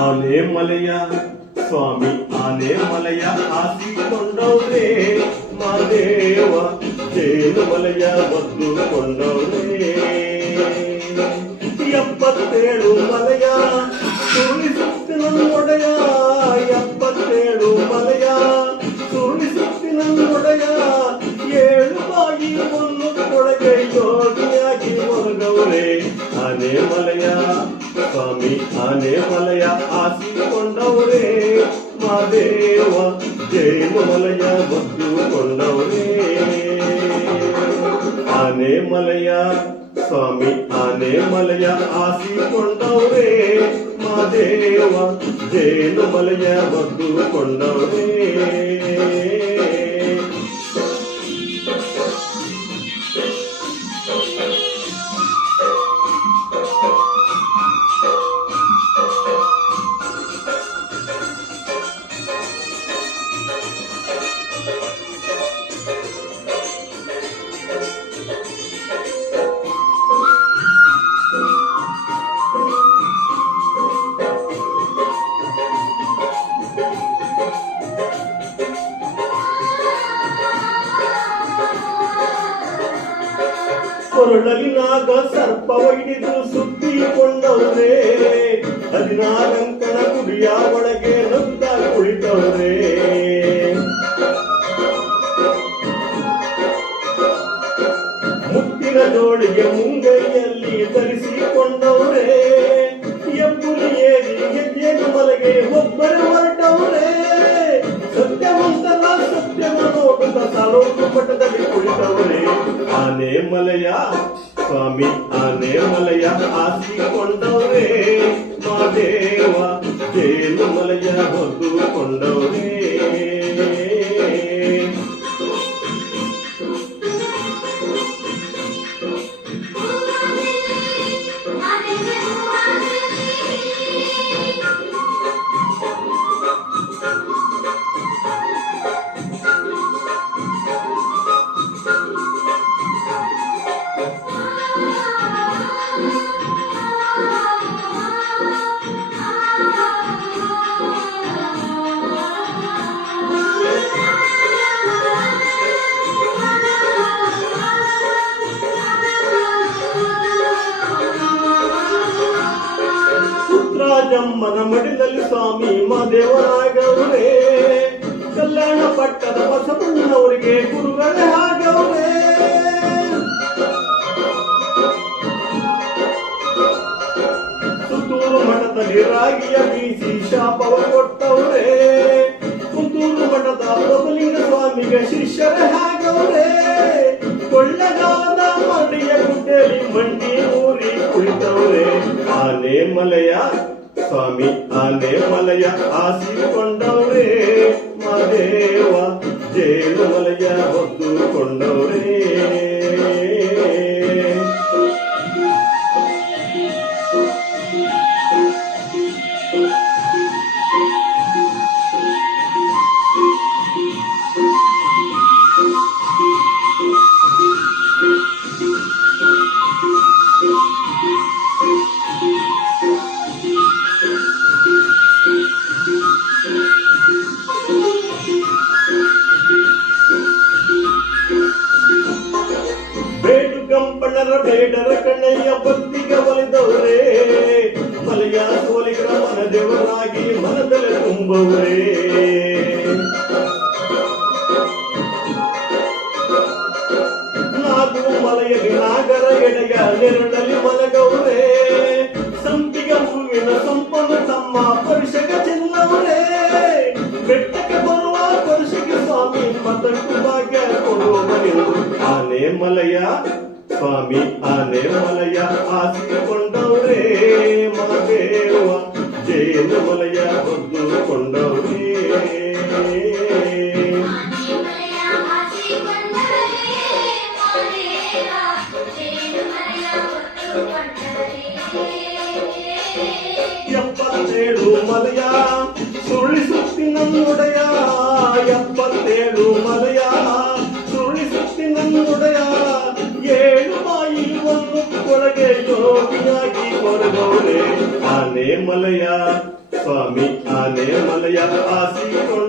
ಆನೆ ಮಲೆಯ ಸ್ವಾಮಿ ಆನೆ ಮಲೆಯ ಹಾಸಿಕೊಂಡವ್ರೆ ಮಾದೇವ ಜೇನು ಮಲೆಯ ಹೊದ್ದುಕೊಂಡವ್ರೆ 77 ಮಲೆಯ ಸುಳಿಸುತ್ತಿನ ಒಡೆಯ 77 ಮಲೆಯ ಸುಳಿಸುತ್ತಿನ ಒಡೆಯ 7 ಬಾಗಿ ಒಂದು ಕೊಳಗೆ ಯೋಗಿಯಾಗಿ ಹೊರಗವ್ರೆ ಆನೆ ಮಲೆಯ ಸ್ವಾಮಿ ಆನೆ ಮಲೆಯ ಹಾಸಿಕೊಂಡವ್ರೆ ಮಾದೇವ ಜೇನು ಮಲೆಯ ಹೊದ್ದುಕೊಂಡವ್ರೆ ಆನೆ ಮಲೆಯ ಸ್ವಾಮಿ ಆನೆ ಮಲೆಯ ಹಾಸಿಕೊಂಡವ್ರೆ ಮಾದೇವ ಜೇನು ಮಲೆಯ ಹೊದ್ದುಕೊಂಡವ್ರೆ ಕೊರಳಲಿನಾಗ ಸರ್ಪವ ಹಿಡಿದು ಸುತ್ತಿಕೊಂಡವ್ರೆ 16 ಅಂಕಣ ಗುಡಿಯ ಒಳಗೆ ನುಗ್ಗ ಕುಳಿತವ್ರೆ ಮುತ್ತಿನ ಜೋಳಿಗೆ ಮುಂಗೈಯಲ್ಲಿ ಧರಿಸಿಕೊಂಡವ್ರೆ ಎಬ್ಬುಲಿ ಏರಿ ಗೆಜ್ಜೆಗ ಮಲೆಗೆ ಒಬ್ಬರೇ ಹೊರಟವ್ರೆ ಸತ್ಯವಂತರ ಸತ್ಯವ ನೋಡುತ್ತ ಸಾಲೋಟು ಮಠದಲ್ಲಿ ಕುಳಿತವ್ರೆ ಆನೆ ಮಲೆಯ ಸ್ವಾಮಿ ಆನೆ ಮಲೆಯ ಹಾಸಿಕೊಂಡವ್ರೆ ಮಾದೇವ ಜೇನು ಮಲೆಯ ಹೊದ್ದುಕೊಂಡವ್ರೆ ರಾಜಮ್ಮನ ಮಡಿಲಲ್ಲಿ ಸ್ವಾಮಿ ಮಾದೇವರಾಗವ್ರೆ ಕಲ್ಯಾಣ ಪಟ್ಟದ ಬಸವಣ್ಣವರಿಗೆ ಗುರುಗಳೇ ಆಗವ್ರೆ ಸುತ್ತೂರು ಮಠದಲ್ಲಿ ರಾಗಿಯ ಬೀಸಿ ಶಾಪವ ಕೊಟ್ಟವ್ರೆ ಪುತ್ತೂರು ಮಠದ ಪ್ರಭುಲಿಂಗ ಸ್ವಾಮಿಗೆ ಶಿಷ್ಯರೇ ಆಗವ್ರೆ ಕೊಳ್ಳಗಾಲದ ಮಡಿಯ ಗುಡ್ಡೆಯಲ್ಲಿ ಮಂಡಿ ಊರಿ ಕುಳಿತವ್ರೆ ಆನೆ ಮಲೆಯ ಸ್ವಾಮಿ ಆನೆ ಮಲೆಯ ಹಾಸಿಕೊಂಡವ್ರೆ ಮಾದೇವ ಜೇನು ಮಲೆಯ ಹೊದ್ದುಕೊಂಡವ್ರೆ ಬೇಡುಗಂಪಣರ ಬೇಡರ ಕಣ್ಣಯ್ಯ ಭಕ್ತಿಗೆ ಒಲಿದವ್ರೆ ಮಲೆಯ ಸೋಲಿಗರ ಮನ ದೇವರಾಗಿ ಮನದಲ್ಲಿ ತುಂಬವ್ರೆ ನಾಗು ಮಲೆಯಲ್ಲಿ ನಾಗರ ಎಡೆಯ ನೆರಳಲ್ಲಿ ಮಲಗವ್ರೆ ಸಂಪಿಗೆ ಹೂವಿನ ಸಂಪನ್ನು ತಮ್ಮ ಪರುಷಗ ಚೆಲ್ಲವ್ರೆ ಬೆಟ್ಟಕ್ಕೆ ಬರುವ ಪರುಷಗೆ ಸ್ವಾಮಿ ಮತಟ್ಟು ಭಾಗ್ಯ ಕೊಡುವನೆಂದು ಆನೆ ಮಲೆಯ ಸ್ವಾಮಿ ಆನೆ ಮಲೆಯ ಹಾಸಿಕೊಂಡವ್ರೆ ಮಾದೇವ ಜೇನು ಮಲೆಯ ಹೊದ್ದುಕೊಂಡವ್ರೆ ಎಪ್ಪತ್ತೇಳು ಮಲೆಯ ಸುಳಿಸುತ್ತಿನ ಒಡೆಯ 77 ಮಲೆಯ ಸುಳಿಸುತ್ತಿನ ಒಡೆಯ 7 ಬಾಯಿ ಒಂದು ಕೊಳಗೆ ಯೋಗಿಯಾಗಿ ಹೊರಗವ್ರೆ ಆನೆ ಮಲೆಯ ಸ್ವಾಮಿ ಆನೆ ಮಲೆಯ ಆಸಿಕೊಂಡ